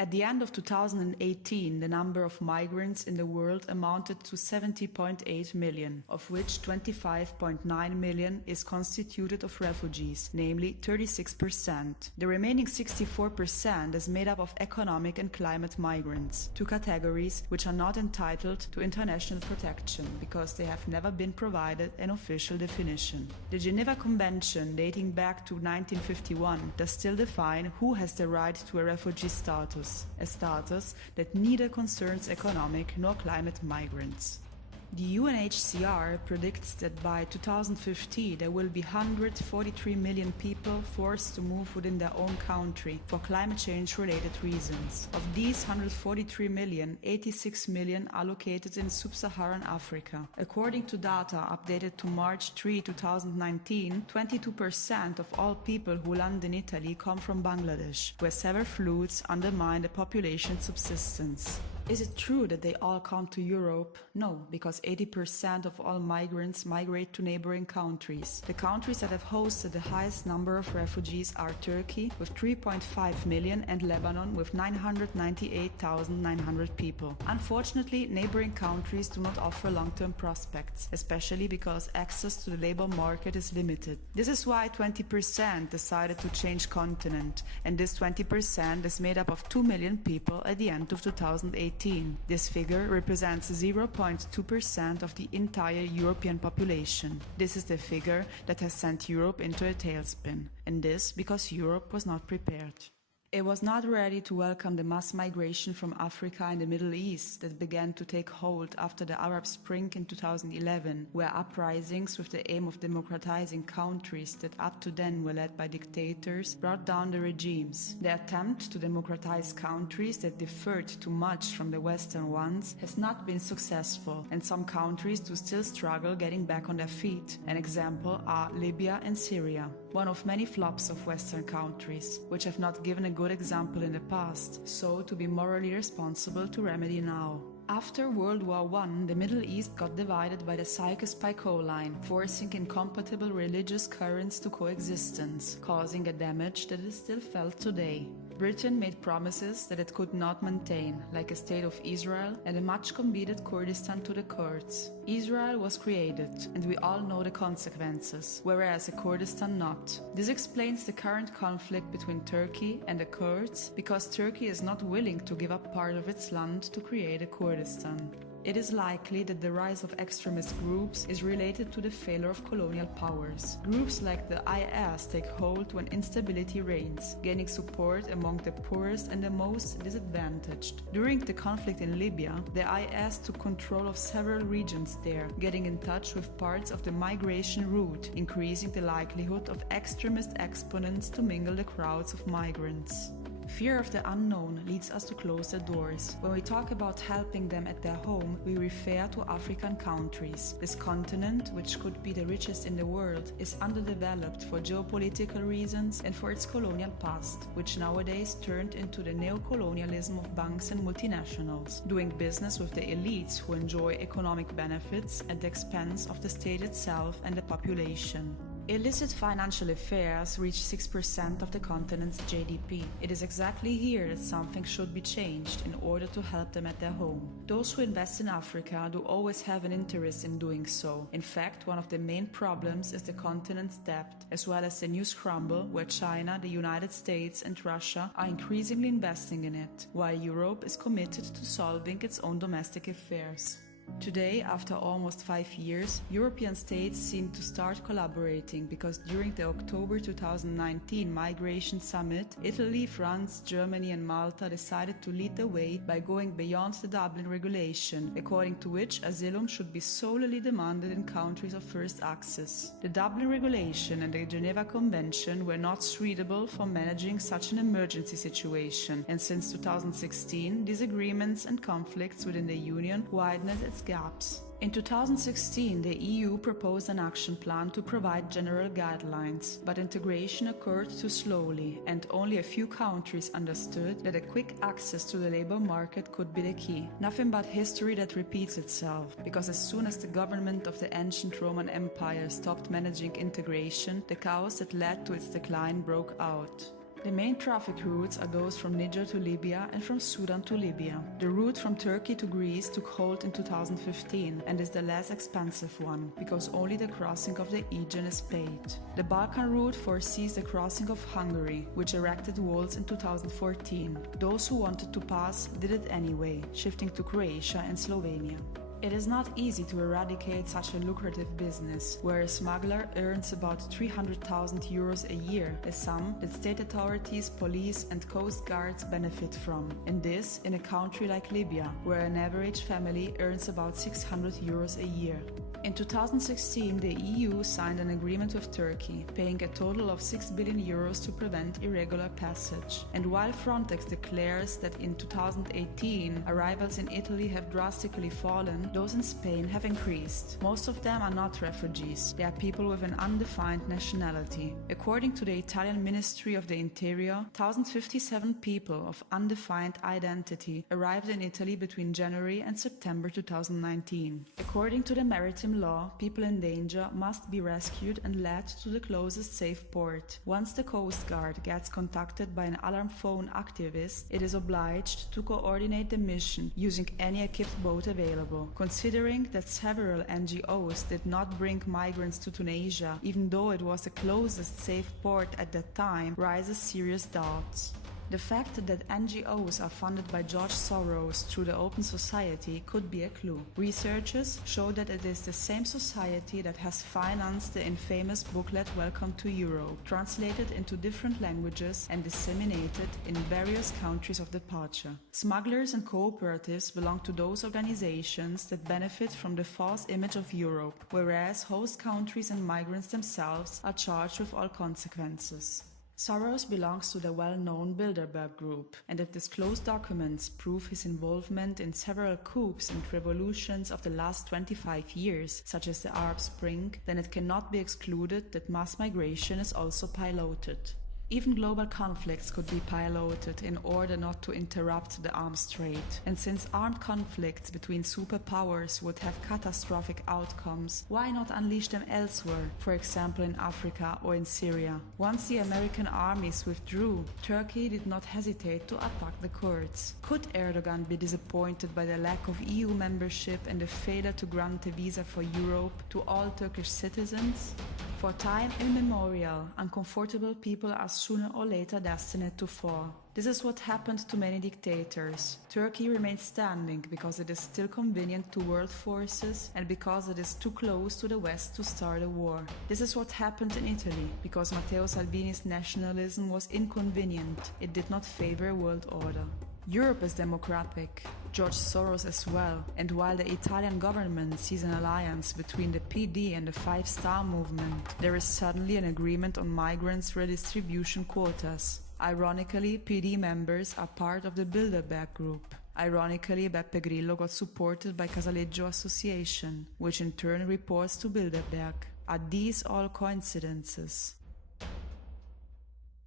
At the end of 2018, the number of migrants in the world amounted to 70.8 million, of which 25.9 million is constituted of refugees, namely 36%. The remaining 64% is made up of economic and climate migrants, two categories which are not entitled to international protection because they have never been provided an official definition. The Geneva Convention, dating back to 1951, does still define who has the right to a refugee status. A status that neither concerns economic nor climate migrants. The UNHCR predicts that by 2050 there will be 143 million people forced to move within their own country for climate change related reasons. Of these 143 million, 86 million are located in sub-Saharan Africa. According to data updated to March 3, 2019, 22% of all people who land in Italy come from Bangladesh, where severe floods undermine the population's subsistence. Is it true that they all come to Europe? No, because 80% of all migrants migrate to neighboring countries. The countries that have hosted the highest number of refugees are Turkey with 3.5 million and Lebanon with 998,900 people. Unfortunately, neighboring countries do not offer long-term prospects, especially because access to the labor market is limited. This is why 20% decided to change continent, and this 20% is made up of 2 million people at the end of 2018. This figure represents 0.2% of the entire European population. This is the figure that has sent Europe into a tailspin, and this because Europe was not prepared. It was not ready to welcome the mass migration from Africa and the Middle East that began to take hold after the Arab Spring in 2011, where uprisings with the aim of democratizing countries that up to then were led by dictators brought down the regimes. The attempt to democratize countries that differed too much from the Western ones has not been successful, and some countries do still struggle getting back on their feet. An example are Libya and Syria. One of many flops of Western countries, which have not given a good example in the past, so to be morally responsible to remedy now. After World War I, the Middle East got divided by the Sykes-Picot line, forcing incompatible religious currents to coexistence, causing a damage that is still felt today. Britain made promises that it could not maintain, like a state of Israel and a much-coveted Kurdistan to the Kurds. Israel was created, and we all know the consequences, whereas a Kurdistan not. This explains the current conflict between Turkey and the Kurds, because Turkey is not willing to give up part of its land to create a Kurdistan. It is likely that the rise of extremist groups is related to the failure of colonial powers. Groups like the IS take hold when instability reigns, gaining support among the poorest and the most disadvantaged. During the conflict in Libya, the IS took control of several regions there, getting in touch with parts of the migration route, increasing the likelihood of extremist exponents to mingle the crowds of migrants. Fear of the unknown leads us to close the doors. When we talk about helping them at their home, we refer to African countries. This continent, which could be the richest in the world, is underdeveloped for geopolitical reasons and for its colonial past, which nowadays turned into the neo-colonialism of banks and multinationals, doing business with the elites who enjoy economic benefits at the expense of the state itself and the population. Illicit financial affairs reach 6% of the continent's GDP. It is exactly here that something should be changed in order to help them at their home. Those who invest in Africa do always have an interest in doing so. In fact, one of the main problems is the continent's debt, as well as the new scramble where China, the United States and Russia are increasingly investing in it, while Europe is committed to solving its own domestic affairs. Today, after almost 5 years, European states seem to start collaborating because during the October 2019 Migration Summit, Italy, France, Germany and Malta decided to lead the way by going beyond the Dublin regulation, according to which asylum should be solely demanded in countries of first access. The Dublin regulation and the Geneva Convention were not suitable for managing such an emergency situation, and since 2016, disagreements and conflicts within the Union widened its gaps. In 2016, the EU proposed an action plan to provide general guidelines, but integration occurred too slowly, and only a few countries understood that a quick access to the labor market could be the key. Nothing but history that repeats itself, because as soon as the government of the ancient Roman Empire stopped managing integration, the chaos that led to its decline broke out. The main traffic routes are those from Niger to Libya and from Sudan to Libya. The route from Turkey to Greece took hold in 2015 and is the less expensive one, because only the crossing of the Aegean is paid. The Balkan route foresees the crossing of Hungary, which erected walls in 2014. Those who wanted to pass did it anyway, shifting to Croatia and Slovenia. It is not easy to eradicate such a lucrative business, where a smuggler earns about 300,000 euros a year, a sum that state authorities, police and coast guards benefit from. And this in a country like Libya, where an average family earns about 600 euros a year. In 2016, the EU signed an agreement with Turkey, paying a total of 6 billion euros to prevent irregular passage. And while Frontex declares that in 2018 arrivals in Italy have drastically fallen, those in Spain have increased. Most of them are not refugees, they are people with an undefined nationality. According to the Italian Ministry of the Interior, 1,057 people of undefined identity arrived in Italy between January and September 2019. According to the maritime law, people in danger must be rescued and led to the closest safe port. Once the Coast Guard gets contacted by an alarm phone activist, it is obliged to coordinate the mission using any equipped boat available. Considering that several NGOs did not bring migrants to Tunisia, even though it was the closest safe port at that time, raises serious doubts. The fact that NGOs are funded by George Soros through the Open Society could be a clue. Researchers show that it is the same society that has financed the infamous booklet Welcome to Europe, translated into different languages and disseminated in various countries of departure. Smugglers and cooperatives belong to those organizations that benefit from the false image of Europe, whereas host countries and migrants themselves are charged with all consequences. Soros belongs to the well-known Bilderberg Group, and if disclosed documents prove his involvement in several coups and revolutions of the last 25 years, such as the Arab Spring, then it cannot be excluded that mass migration is also piloted. Even global conflicts could be piloted in order not to interrupt the arms trade. And since armed conflicts between superpowers would have catastrophic outcomes, why not unleash them elsewhere, for example in Africa or in Syria? Once the American armies withdrew, Turkey did not hesitate to attack the Kurds. Could Erdogan be disappointed by the lack of EU membership and the failure to grant a visa for Europe to all Turkish citizens? For time immemorial, uncomfortable people are sooner or later destined to fall. This is what happened to many dictators. Turkey remains standing because it is still convenient to world forces and because it is too close to the West to start a war. This is what happened in Italy because Matteo Salvini's nationalism was inconvenient. It did not favor a world order. Europe is democratic, George Soros as well, and while the Italian government sees an alliance between the PD and the Five Star Movement, there is suddenly an agreement on migrants' redistribution quotas. Ironically, PD members are part of the Bilderberg Group. Ironically, Beppe Grillo got supported by Casaleggio Association, which in turn reports to Bilderberg. Are these all coincidences?